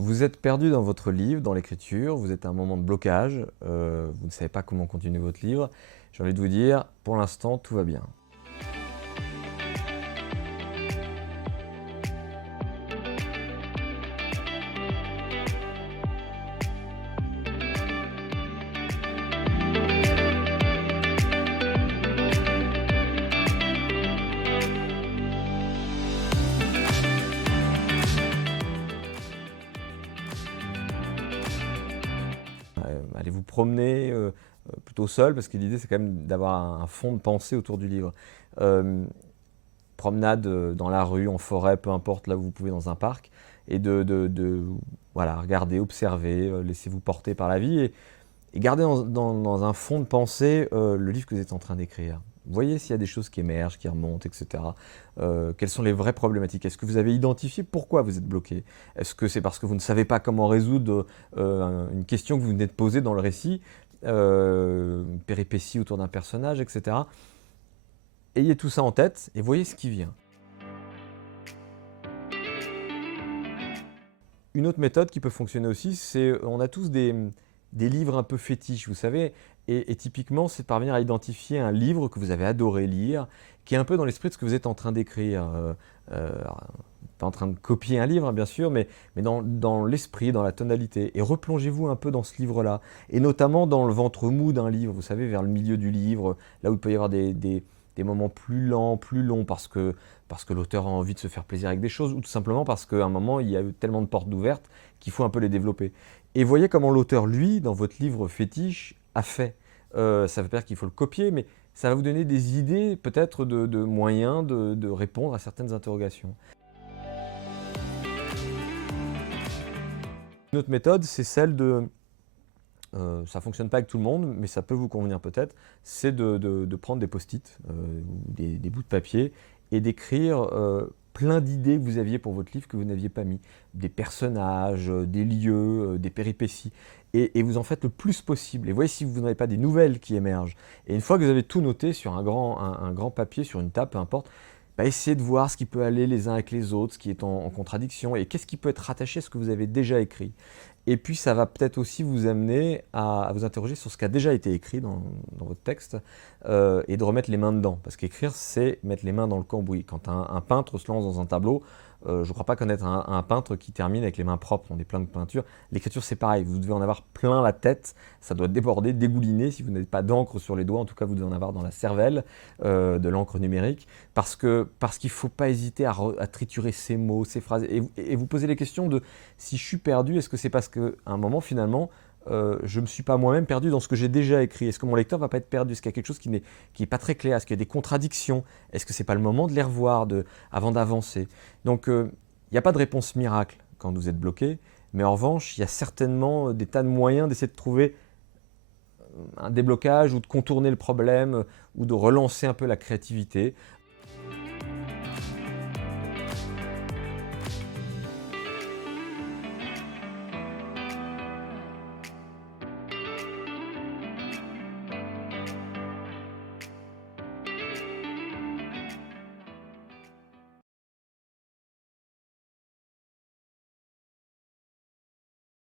Vous êtes perdu dans votre livre, dans l'écriture, vous êtes à un moment de blocage, vous ne savez pas comment continuer votre livre. J'ai envie de vous dire, pour l'instant, tout va bien. Allez vous promener, plutôt seul, parce que l'idée c'est quand même d'avoir un fond de pensée autour du livre. Euh, Promenade dans la rue, en forêt, peu importe, là où vous pouvez, dans un parc, et voilà, regarder, observer, laissez-vous porter par la vie, et gardez dans un fond de pensée le livre que vous êtes en train d'écrire. Voyez s'il y a des choses qui émergent, qui remontent, etc. Quelles sont les vraies problématiques? Est-ce que vous avez identifié pourquoi vous êtes bloqué? Est-ce que c'est parce que vous ne savez pas comment résoudre une question que vous venez de poser dans le récit, une péripétie autour d'un personnage, etc. Ayez tout ça en tête et voyez ce qui vient. Une autre méthode qui peut fonctionner aussi, c'est on a tous des livres un peu fétiches, vous savez, et typiquement, c'est de parvenir à identifier un livre que vous avez adoré lire, qui est un peu dans l'esprit de ce que vous êtes en train d'écrire. Alors, pas en train de copier un livre, hein, bien sûr, mais dans l'esprit, dans la tonalité. Et replongez-vous un peu dans ce livre-là, et notamment dans le ventre mou d'un livre, vous savez, vers le milieu du livre, là où il peut y avoir des moments plus lents, plus longs, parce que l'auteur a envie de se faire plaisir avec des choses, ou tout simplement parce qu'à un moment, il y a eu tellement de portes ouvertes qu'il faut un peu les développer. Et voyez comment l'auteur, lui, dans votre livre fétiche, a fait. Ça veut pas dire qu'il faut le copier, mais ça va vous donner des idées, peut-être, de moyens de répondre à certaines interrogations. Une autre méthode, c'est celle ça ne fonctionne pas avec tout le monde, mais ça peut vous convenir peut-être, c'est de prendre des post-it, ou des bouts de papier, et d'écrire plein d'idées que vous aviez pour votre livre que vous n'aviez pas mis. Des personnages, des lieux, des péripéties. Et vous en faites le plus possible. Et voyez si vous n'avez pas des nouvelles qui émergent. Et une fois que vous avez tout noté sur un grand papier, sur une table, peu importe, bah, essayez de voir ce qui peut aller les uns avec les autres, ce qui est en contradiction, et qu'est-ce qui peut être rattaché à ce que vous avez déjà écrit. Et puis ça va peut-être aussi vous amener à vous interroger sur ce qui a déjà été écrit dans votre texte, et de remettre les mains dedans. Parce qu'écrire, c'est mettre les mains dans le cambouis. Quand un peintre se lance dans un tableau, je ne crois pas connaître un peintre qui termine avec les mains propres. On est plein de peinture. L'écriture, c'est pareil. Vous devez en avoir plein la tête. Ça doit déborder, dégouliner. Si vous n'avez pas d'encre sur les doigts, en tout cas, vous devez en avoir dans la cervelle, de l'encre numérique. Parce qu'il ne faut pas hésiter à triturer ces mots, ces phrases. Et vous posez les questions de si je suis perdu, est-ce que c'est parce qu'à un moment, finalement, je ne me suis pas moi-même perdu dans ce que j'ai déjà écrit? Est-ce que mon lecteur ne va pas être perdu? Est-ce qu'il y a quelque chose qui n'est pas très clair? Est-ce qu'il y a des contradictions? Est-ce que ce n'est pas le moment de les revoir avant d'avancer? Donc, il n'y a pas de réponse miracle quand vous êtes bloqué, mais en revanche, il y a certainement des tas de moyens d'essayer de trouver un déblocage ou de contourner le problème ou de relancer un peu la créativité.